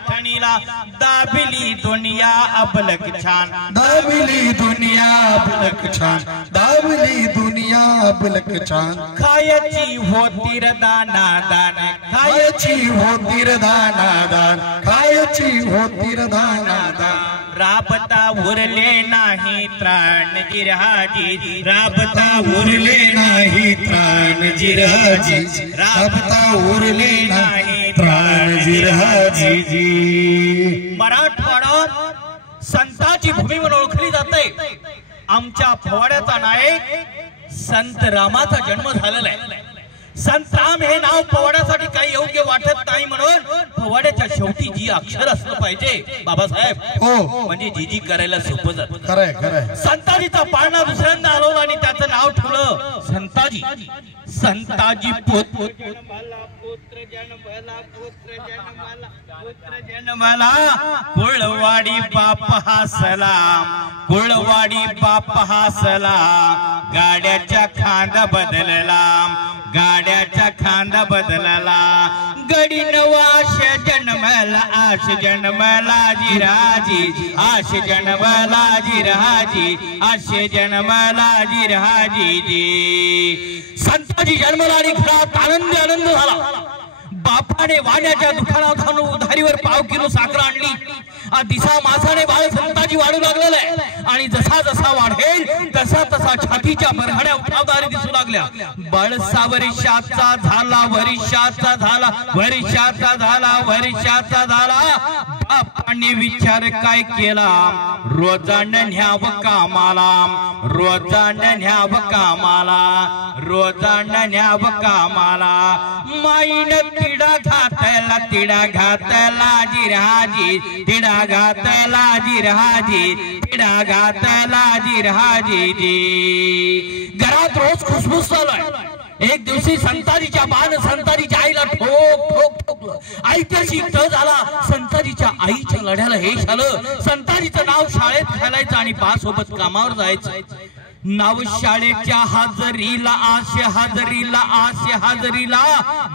वाटणीला दाबिली दुनिया अबलक छान दाबिली दुनिया अबलक छान दाबिली दुनिया अबलक छान खायची होतीर दाना दान खायची होतीर दाना दान खायची होतीर दाना दान राबता उरले नाही त्राण जिरहाजी राबता उरले नाही त्राण जिरहाजी राबता उरले नाही त्राण जिरहाजी मराठवाडा संतांची भूमी म्हणून ओळखली जाते। आमच्या फवाड्याचा नायक संत रामाचा जन्म झालेला आहे। संत राम हे नाव फवाड्यासाठी काही योग्य वाटत नाही म्हणून फवाड्याच्या शेवटी जी अक्षर असलं पाहिजे बाबासाहेब हो म्हणजे जी करायला सोपं जातं। खरंय खरंय संताजीचा पाळणा दुसऱ्यांदा हलवला आणि त्याचं नाव ठेवलं संताजी। संताजी पुत्र जन्मला कुळवाडी बाप हसला कुळवाडी बाप हसला गाड्याच्या खांदा बदलला गाड्याचा खांदा बदलला गडी नवाश जन्मला आश जन्मला जिराजी आश जन्मला जिराजी आश जन्मला जिराजी जी संताजी जन्मला आणि घरात आनंद आनंद झाला। बापाने वाण्याच्या दुकानात खाऊन उधारीवर 5 किलो साखर आणली। दिसा मासाने बाळ संताजी वाढू लागलेला आहे आणि जसा जसा वाढेल तसा तसा छातीच्या बरहड्या उठावदारी दिसू लागल्या। बाळ 6 वर्षाचा झाला वर्षाचा झाला वर्षाचा झाला वर्षाचा झाला बापाने विचार काय केला रोजानं न्यावं कामाला रोजानं न्यावं कामाला रोजानं न्यावं कामाला माईनं तिडा घातला जिरहाजी तिडा घातला जिरहाजी तिडा घातला जिरहाजी जी घरात रोज खुसफुस चालू आहे। एक दिवशी संताजीच्या बाण संताजीच्या आईला ठोक ठोक ठोकलं। आईपाशी तळ झाला संताजीच्या आईच्या लढ्याला हेश आलं। संताजीचं नाव शाळेत घालायचं आणि बा सोबत कामावर जायचं। नाव शाळेच्या हाजरीला आशे हाजरीला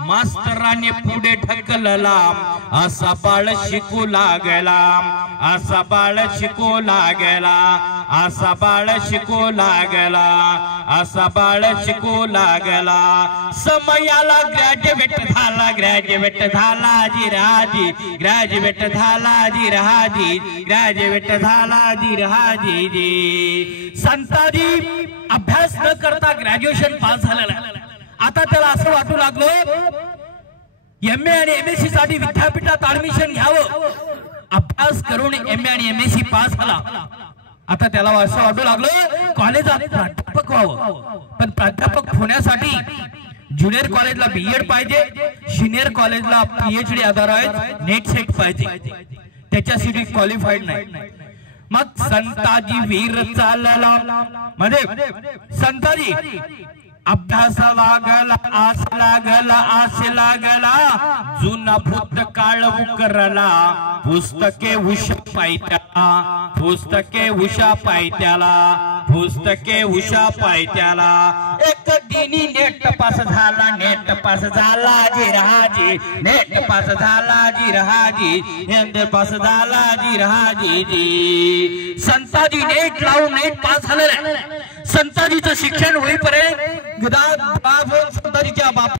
मास्तराने पुढे ढकलला असा बाळ शिकू लागला असा बाळ शिकू लागला असा बाळ शिकू लागला असा बाळ शिकू लागला। समयाला ग्रॅज्युएट झाला जिराजी ग्रॅज्युएट झाला जिराजी ग्रॅज्युएट झाला जिराजी जी संताजी अभ्यास न करता ग्रॅज्युएशन पास झालेला आहे। आता त्याला असं वाटू लागलं एमए आणि एमएससी साठी विद्यापीठात ऍडमिशन घ्यावं। अभ्यास करून एमए आणि एमएससी पास झाला। आता त्याला असं वाटू लागलं कॉलेजात प्राध्यापक व्हावं। पण प्राध्यापक होण्यासाठी ज्युनियर कॉलेजला बीएड पाहिजे सिनियर कॉलेजला पीएचडी आधारित नेट सेट पाहिजे त्याच्यासाठी क्वालिफाईड नाही। मग संताजी वीर चालला म्हणजे संताजी अभ्यास लागला आस लागला जुना भूतकाळ उकरला पुस्तके उषा पायत्याला एक दिनी नेट पास झाला जिरहाजी नेट पास झाला जिरहाजी जी संताजी नेट लावून नेट पास झालेला। संताजीचं शिक्षण होईपर्यंत